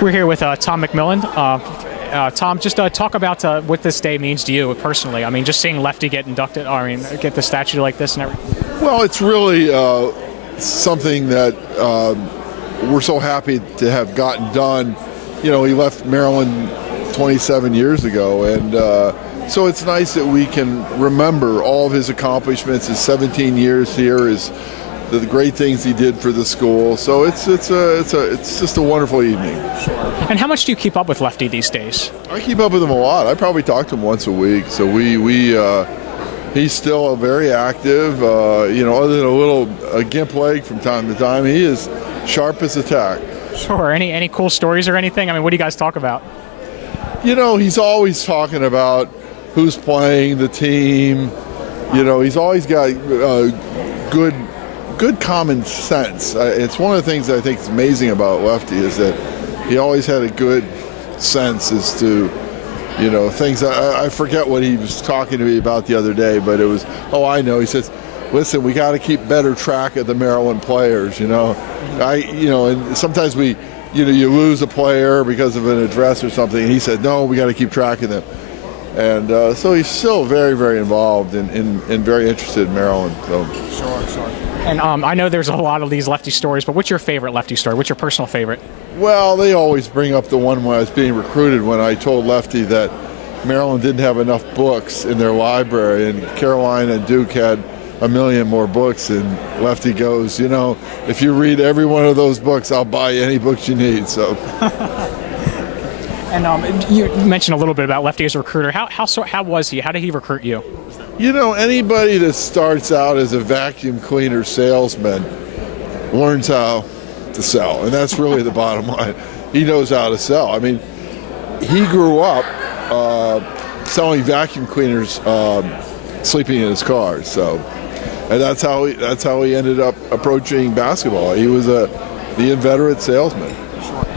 We're here with Tom McMillen. Tom, just talk about what this day means to you personally. I mean, just seeing Lefty get inducted, get the statue like this and everything. Well, it's really something that we're so happy to have gotten done. You know, he left Maryland 27 years ago, and so it's nice that we can remember all of his accomplishments, his 17 years here, the great things he did for the school. So it's just a wonderful evening. Sure. And how much do you keep up with Lefty these days? I keep up with him a lot. I probably talk to him once a week. So he's still very active. You know, other than a little gimp leg from time to time, he is sharp as a tack. Sure. Any cool stories or anything? I mean, what do you guys talk about? You know, he's always talking about who's playing, the team. You know, he's always got good common sense. It's one of the things that I think is amazing about Lefty is that he always had a good sense as to, you know, things. I forget what he was talking to me about the other day, but it was, oh, I know. He says, listen, we got to keep better track of the Maryland players, you know. And sometimes you lose a player because of an address or something, and he said, no, we got to keep track of them. And so he's still very, very involved and very interested in Maryland. So. Sure. And I know there's a lot of these Lefty stories, but what's your favorite Lefty story? What's your personal favorite? Well, they always bring up the one when I was being recruited, when I told Lefty that Maryland didn't have enough books in their library, and Carolina and Duke had 1 million more books, and Lefty goes, you know, if you read every one of those books, I'll buy any books you need. So. And you mentioned a little bit about Lefty as a recruiter. How was he? How did he recruit you? You know, anybody that starts out as a vacuum cleaner salesman learns how to sell, and that's really the bottom line. He knows how to sell. I mean, he grew up selling vacuum cleaners, sleeping in his car. So, and that's how he ended up approaching basketball. He was the inveterate salesman.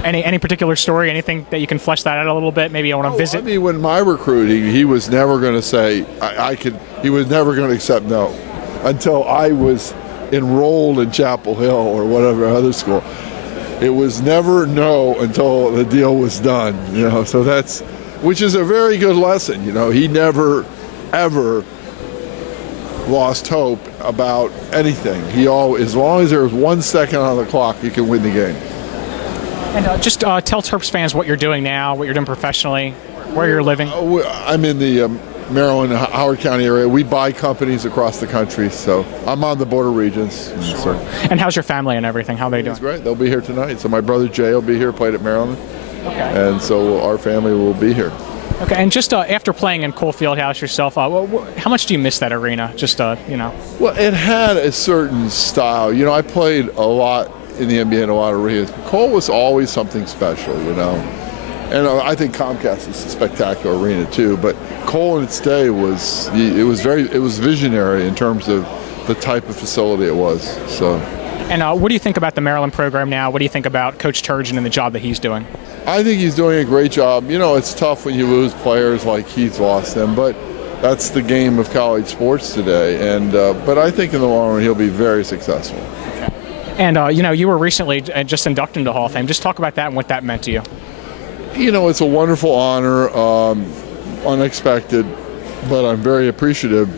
Any particular story, anything that you can flesh that out a little bit? Maybe I want to visit. I mean, when my recruiting, he was never going to say he was never going to accept no until I was enrolled in Chapel Hill or whatever other school. It was never no until the deal was done. You know, so which is a very good lesson. You know, he never ever lost hope about anything. As long as there was 1 second on the clock, you can win the game. And just tell Terps fans what you're doing now, what you're doing professionally, where you're living. I'm in the Maryland, Howard County area. We buy companies across the country, so I'm on the Board of Regents. Sure. And how's your family and everything? How are they doing? It's great. They'll be here tonight. So my brother Jay will be here, played at Maryland. Okay. And so our family will be here. Okay. And just after playing in Cole Fieldhouse yourself, how much do you miss that arena? Just, you know. Well, it had a certain style. You know, I played a lot in the NBA in a lot of arenas. Cole was always something special, you know. And I think Comcast is a spectacular arena too, but Cole in its day was visionary in terms of the type of facility it was. So. And what do you think about the Maryland program now? What do you think about Coach Turgeon and the job that he's doing? I think he's doing a great job. You know, it's tough when you lose players like he's lost them, but that's the game of college sports today. And but I think in the long run he'll be very successful. And, you know, you were recently just inducted into the Hall of Fame. Just talk about that and what that meant to you. You know, it's a wonderful honor, unexpected, but I'm very appreciative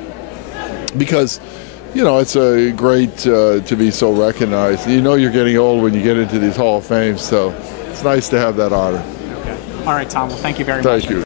because, you know, it's a great to be so recognized. You know you're getting old when you get into these Hall of Fames, so it's nice to have that honor. Okay. All right, Tom. Well, thank you very much. Thank you.